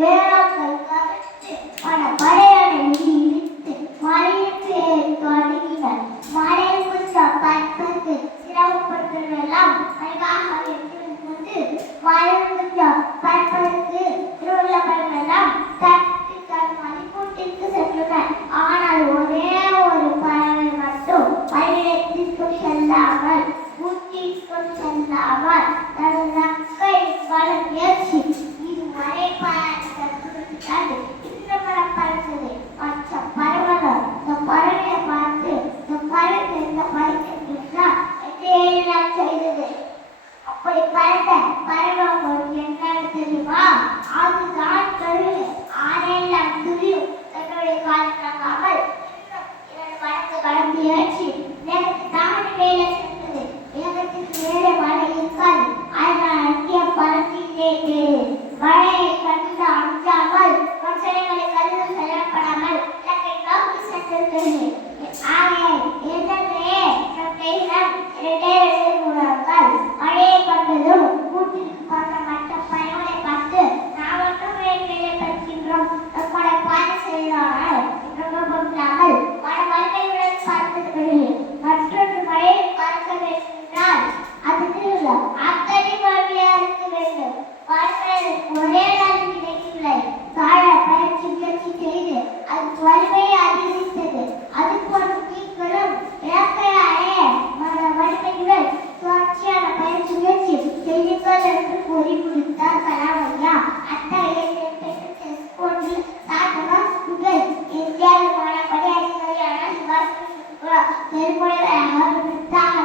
வேளாண்மை கவிழ்த்து பல படையடை இடித்து மழைக்கு தொடங்கினர். மழை கொஞ்சம் பற்பது சிரமப்பட்டவரெல்லாம் அழகாக எடுத்துக்கொண்டு மழை கொஞ்சம் பற்பதற்கு திருவள்ளவர்களெல்லாம் தட்டி தன் மணிக்கூட்டிற்கு சென்றனர். ஆனால் ஒரே ஒரு பறவை மட்டும் பயிரிடத்திற்கு செல்லாமல் ஊட்டிக்கு செல்லாமல் தனது நக்கை வளர்ச்சி இது மழை பறந்தது. இந்த மரம் பறந்தது. மற்ற பறவைகள் இந்த பறவையை பார்த்து இந்த பறவை இந்த பறிக்கின்றால் எல்லாம் செய்தது. அப்படி பறந்த பறவை உங்களுக்கு என்ன தெரியுமா? அதுதான் கழுகு. ஆனையெல்லாம் துரியும் தன்னுடைய காலத்தாகாமல் இரண்டு மரத்தை கடந்து ஏற்றி நேரத்தை தாண்டி மேலே சென்றது. வேகத்துக்கு மேலே மழை இருக்காது. அதனால் அங்கே பறந்தது. மழையை கண்டு அஞ்சாமல் பிரச்சனைகளை கருது செல்லப்படாமல் இலக்கை நோக்கி சென்றது. ஆகவே எந்தே நம் கையிடம் இரண்டே உணர்ந்தால் மழையை கண்டதும் கூட்டிற்கு பறந்த மற்ற பறவைகளை பார்த்து நாம் மட்டும் மேலே பறிக்கின்றோம் நம்மளை பாதை செய்தார்கள் இல்லாமல் பல மலைகளுடன் பார்த்தது. மற்றொரு மழையை பார்க்க வேண்டுமென்றால் அதுக்கு அத்தனை மழையாக இருக்க வேண்டும். ஒரே நாள் கிடைக்கவில்லை. தாழ பயிற்சி முயற்சி செய்து அது வலிமையை அதிகரித்தது. அதுபோல நீங்களும் இலக்கையாலே வலிமைகள் தொடர்ச்சியான பயிற்சி முயற்சி செய்யுங்கள் என்று கூறி முடித்தார் கலாம் ஐயா. அத்தகைய கொண்டு சாதகங்கள் இந்தியாவில் மாணப்படி அதிகாரியான சிவாசி பெருமொழியாக விட்டார்.